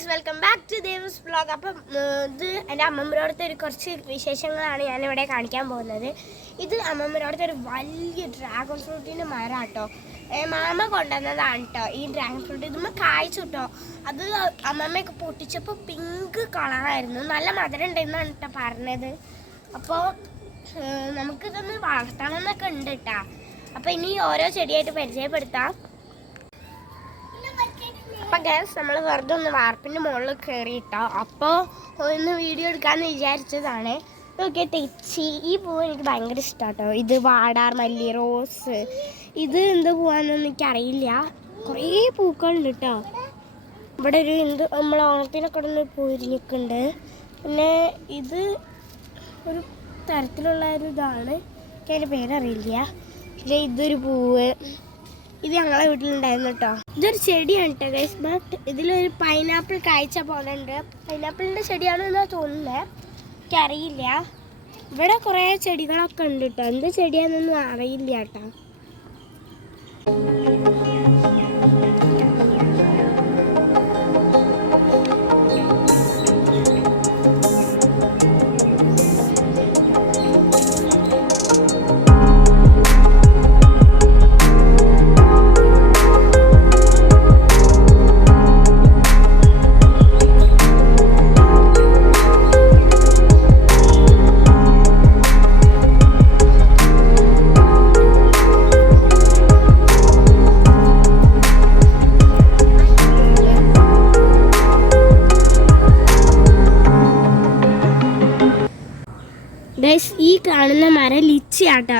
Guys welcome back to Devas vlog. അപ്പം ഇത് എൻ്റെ അമ്മമ്മയോടത്തെ ഒരു കുറച്ച് വിശേഷങ്ങളാണ് ഞാനിവിടെ കാണിക്കാൻ പോകുന്നത്. ഇത് അമ്മമ്മയോടത്തെ ഒരു വലിയ ഡ്രാഗൺ ഫ്രൂട്ടിൻ്റെ മരം കേട്ടോ. മാമ കൊണ്ടുവന്നതാണ് കേട്ടോ ഈ ഡ്രാഗൺ ഫ്രൂട്ട്. ഇതുമ്മ കായ്ച്ചു കേട്ടോ. അത് അമ്മമ്മയൊക്കെ പൊട്ടിച്ചപ്പോൾ പിങ്ക് കളറായിരുന്നു. നല്ല മധുരം ഉണ്ടെന്നാണ് കേട്ടോ പറഞ്ഞത്. അപ്പോൾ നമുക്കിതൊന്ന് വളർത്തണമെന്നൊക്കെ ഉണ്ട് കേട്ടോ. അപ്പോൾ ഇനി ഓരോ ചെടിയായിട്ട് പരിചയപ്പെടുത്താം. അപ്പം ഗൈസ് നമ്മൾ വെറുതെ ഒന്ന് വാർപ്പിൻ്റെ മുകളിൽ കയറിയിട്ടോ. അപ്പോൾ ഒന്ന് വീഡിയോ എടുക്കാമെന്ന് വിചാരിച്ചതാണ്. ഓക്കെ, തെച്ചി ഈ പൂവ് എനിക്ക് ഭയങ്കര ഇഷ്ടമാണ് കേട്ടോ. ഇത് വാടാർ മല്ലി, റോസ്, ഇത് എന്ത് പൂവാന്നൊന്നും എനിക്കറിയില്ല. കുറേ പൂക്കളുണ്ട് കേട്ടോ. ഇവിടെ ഒരു എന്ത് നമ്മൾ ഓണത്തിനൊക്കെ ഒരു പൂരിഞ്ഞിക്കുണ്ട്. പിന്നെ ഇത് ഒരു തരത്തിലുള്ള ഒരു ഇതാണ്, എനിക്ക് അതിൻ്റെ പേരറിയില്ല. പിന്നെ ഇതൊരു പൂവ്, ഇത് ഞങ്ങളെ വീട്ടിലുണ്ടായിരുന്നു കേട്ടോ. ഇതൊരു ചെടിയാണ് കേട്ടോ ഗൈസ്. ബട്ട് ഇതിലൊരു പൈനാപ്പിൾ കായ്ച്ച പോലെ ഉണ്ട്. പൈനാപ്പിളിൻ്റെ ചെടിയാണെന്നാ തോന്നുന്നത്, എനിക്കറിയില്ല. ഇവിടെ കുറേ ചെടികളൊക്കെ ഉണ്ട് കേട്ടോ. എന്ത് ചെടിയാണെന്നൊന്നും അറിയില്ല കേട്ടോ. ഈ കാണുന്ന മരം ലിച്ചി ആട്ടോ.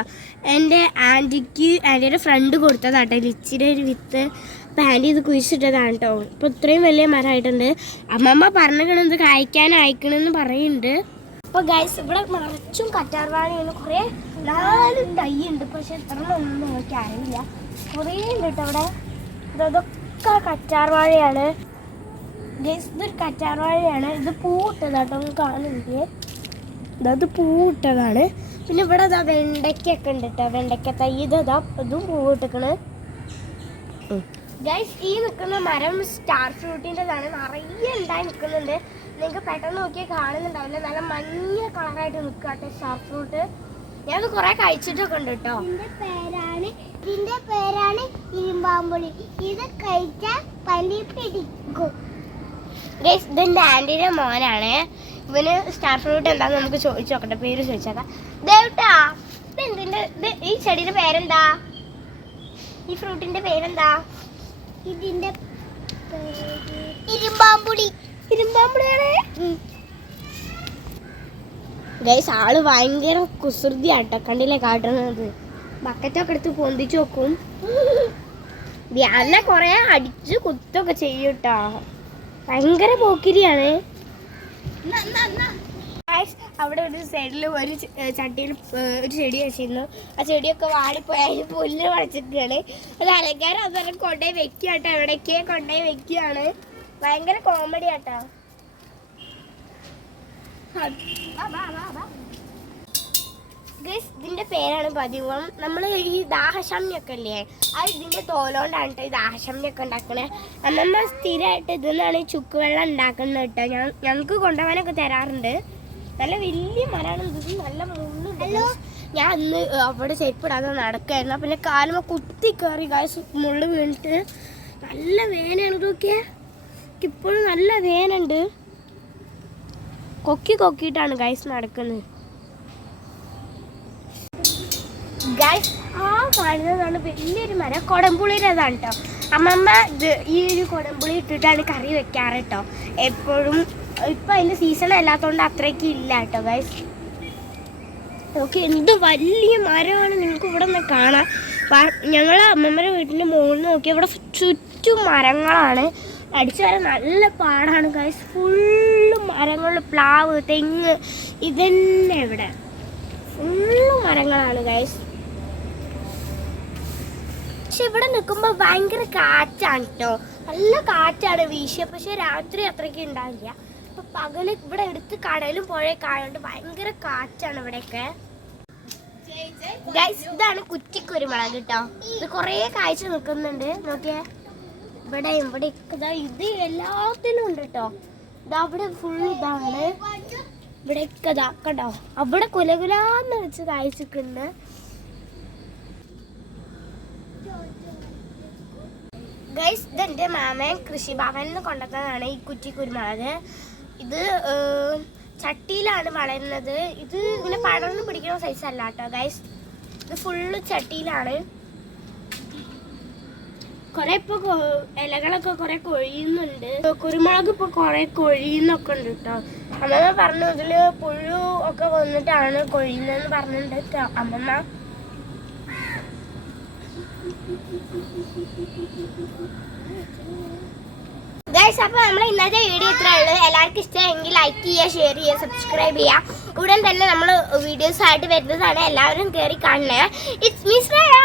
എൻ്റെ ആൻറ്റിയുടെ ഫ്രണ്ട് കൊടുത്തതാട്ടോ ലിച്ചിയുടെ ഒരു വിത്ത്. അപ്പം ആൻറ്റി ഇത് കുഴിച്ചിട്ടതാണ് കേട്ടോ. ഇപ്പോൾ ഇത്രയും വലിയ മരമായിട്ടുണ്ട്. അമ്മമ്മ പറഞ്ഞത് കായ്ക്കാൻ അയക്കണമെന്ന് പറയുന്നുണ്ട്. അപ്പോൾ ഗൈസ് ഇവിടെ നിറച്ചും കറ്റാർവാഴയാണ്. കുറേ 4 തൈ ഉണ്ട്, പക്ഷെ എത്ര ഒന്നും എനിക്ക് അറിയില്ല. കുറേ ഉണ്ട് കേട്ടോ അവിടെ. ഇതൊക്കെ കറ്റാർവാഴയാണ് ഗൈസ്. ഇതൊരു കറ്റാർവാഴയാണ്. ഇത് പൂട്ടതാട്ടോ, കാണുന്നില്ലേ? അത് പൂവിട്ടതാണ്. പിന്നെ ഇവിടെ അതാ വെണ്ടയ്ക്കൊക്കെ ഉണ്ട് കേട്ടോ. വെണ്ടയ്ക്ക തൈ ഇതാ ഇതും പൂവിട്ടിക്കണ് ഗൈസ്. ഈ നിൽക്കുന്ന മരം സ്റ്റാർ ഫ്രൂട്ടിൻ്റെതാണ്. നിറയെ ഉണ്ടായി നിൽക്കുന്നുണ്ട്. നിങ്ങൾക്ക് പെട്ടെന്ന് നോക്കിയാൽ കാണുന്നുണ്ടാവില്ല. നല്ല മഞ്ഞ കളറായിട്ട് നിൽക്കുക കേട്ടോ സ്റ്റാർ ഫ്രൂട്ട്. ഞാനത് കുറേ കഴിച്ചിട്ടൊക്കെ ഉണ്ട് കേട്ടോ. ഇതിന്റെ പേരാണ് ഇരുമ്പാമ്പുളി. ഇത് കഴിച്ചാൽ പനി പിടിക്കും ഗൈസ്. ഇതെൻ്റെ ആൻറ്റിയുടെ മോനാണ്. ഇവന് സ്റ്റാർ ഫ്രൂട്ട് എന്താന്ന് നമുക്ക് ചോദിച്ചു നോക്കട്ടെ. പേര് ചോദിച്ചേക്കാം. ദേവട്ടാ, ഈ ചെടിയുടെ പേരെന്താ? ഈ ഫ്രൂട്ടിന്റെ പേരെന്താ? ഇതിന്റെ ഇരുമ്പാമ്പുളി. ഇരുമ്പാമ്പുളിയാണ് ഗൈസ്. ആള് ഭയങ്കര കുസൃതിയാട്ടോ. കണ്ടില്ലേ കാട്ടുന്നത്? ബക്കറ്റൊക്കെ എടുത്ത് പൊന്തിച്ചു നോക്കും. ധ്യാനെ കൊറേ അടിച്ച് കുത്തൊക്കെ ചെയ്യൂട്ടോ. ഭയങ്കര പോക്കിരിയാണ്. അവിടെ ഒരു സൈഡിൽ ഒരു ചട്ടിയിൽ ഒരു ചെടി വെച്ചിരുന്നു. ആ ചെടിയൊക്കെ വാടിപ്പോയി. അതിന് പുല്ല് വളച്ചിട്ടാണ്. അത് അലങ്കാരം അന്നേരം കൊണ്ടുപോയി വെക്കുകയാട്ടോ. എവിടേക്ക് കൊണ്ടുപോയി വെക്കുകയാണ്. ഭയങ്കര കോമഡി ആട്ടോ. ഇതിന്റെ പേരാണ് പതിവം. നമ്മൾ ഈ ദാഹശമ്യൊക്കെ അല്ലേ, അത് ഇതിന്റെ തോലോണ്ടാണ് കേട്ടോ ഈ ദാഹശമ്യൊക്കെ ഉണ്ടാക്കണേ. അമ്മമ്മ സ്ഥിരമായിട്ട് ഇതിന്നാണ് ഈ ചുക്കുവെള്ളം ഉണ്ടാക്കുന്നത് കേട്ടോ. ഞങ്ങൾക്ക് കൊണ്ടുപോകാനൊക്കെ തരാറുണ്ട്. നല്ല വലിയ മരമാണ് ഇത്. നല്ല മുള്ളുണ്ട്. ഞാൻ അന്ന് അവിടെ ചെരുപ്പിടാതെ നടക്കായിരുന്നു. പിന്നെ കാലുമ കുത്തി കയറി ഗൈസ്, മുള്ളു വീണിട്ട് നല്ല വേനയാണ്. ഇതൊക്കെ ഇപ്പോഴും നല്ല വേനുണ്ട്. കൊക്കിയിട്ടാണ് ഗൈസ് നടക്കുന്നത്. ഗൈസ് ആ കാണുന്നതാണ് വലിയൊരു മരം. കൊടംപുളിയുടേതാണ് കേട്ടോ. അമ്മമ്മ ഈ ഒരു കൊടംപുളി ഇട്ടിട്ടാണ് കറി വെക്കാറ് കേട്ടോ എപ്പോഴും. ഇപ്പം അതിൻ്റെ സീസൺ അല്ലാത്തതുകൊണ്ട് അത്രയ്ക്ക് ഇല്ല കേട്ടോ ഗൈസ്. ഓക്കെ, എന്ത് വലിയ മരമാണ്. നിങ്ങൾക്ക് ഇവിടെ നിന്ന് കാണാം. ഞങ്ങൾ അമ്മമ്മയുടെ വീട്ടിൻ്റെ മുകളിൽ നോക്കി ഇവിടെ ചുറ്റും മരങ്ങളാണ്. അടിച്ചു വരാൻ നല്ല പാടാണ് ഗൈസ്. ഫുള്ള് മരങ്ങൾ, പ്ലാവ്, തെങ്ങ്, ഇതന്നെ ഇവിടെ ഫുള്ള് മരങ്ങളാണ് ഗൈസ്. പക്ഷെ ഇവിടെ നിൽക്കുമ്പോൾ ഭയങ്കര കാറ്റാണ് കേട്ടോ. നല്ല കാറ്റാണ് വീശിയ. പക്ഷെ രാത്രി അത്രയ്ക്ക് ഉണ്ടാവില്ല. അപ്പൊ പകല് ഇവിടെ എടുത്ത് കടലും പുഴയൊക്കെ ആയതുകൊണ്ട് ഭയങ്കര കാറ്റാണ് ഇവിടെയൊക്കെ. ഗൈസ് ഇതാണ് കുറ്റിക്കുരുമുളക് കേട്ടോ. ഇത് കുറേ കാഴ്ച നിൽക്കുന്നുണ്ട്. നോക്കിയേ, ഇവിടെ ഇത് എല്ലാത്തിലും ഉണ്ട് കേട്ടോ. അവിടെ ഫുൾ ഇതാണ്. ഇവിടെ കണ്ടോ, അവിടെ കുലകുലാന്ന് വെച്ച് കായ്ച്ചിട്ടുണ്ട്. ഗൈസ്, ഇതെന്റെ മാമൻ കൃഷിഭവനിൽ നിന്ന് കൊണ്ടുവന്നതാണ് ഈ കുറ്റി കുരുമുളക്. ഇത് ചട്ടിയിലാണ് വളരുന്നത്. ഇത് ഇങ്ങനെ പടർന്ന് പിടിക്കുന്ന സൈസ് അല്ല കേട്ടോ ഗൈസ്. ഇത് ഫുള്ള് ചട്ടിയിലാണ്. കുറെ ഇപ്പൊ ഇലകളൊക്കെ കുറെ കൊഴിയുന്നുണ്ട്. കുരുമുളക് ഇപ്പൊ കുറെ കൊഴിയുന്നൊക്കെ ഉണ്ട് കേട്ടോ. അമ്മമ്മ പറഞ്ഞു ഇതില് പുഴു ഒക്കെ വന്നിട്ടാണ് കൊഴിയുന്നതെന്ന് പറഞ്ഞിട്ടുണ്ട് അമ്മമ്മ. ഗൈസ്, അപ്പോൾ നമ്മൾ ഇന്നത്തെ വീഡിയോ ഇത്രേ ഉള്ളൂ. എല്ലാവർക്കും ഇഷ്ടമെങ്കിൽ ലൈക്ക് ചെയ്യുക, ഷെയർ ചെയ്യുക, സബ്സ്ക്രൈബ് ചെയ്യുക. ഉടൻ തന്നെ നമ്മൾ വീഡിയോസ് ആയിട്ട് വരുന്നതാണ്. എല്ലാവരും കയറി കാണണേ. It's me Shreya.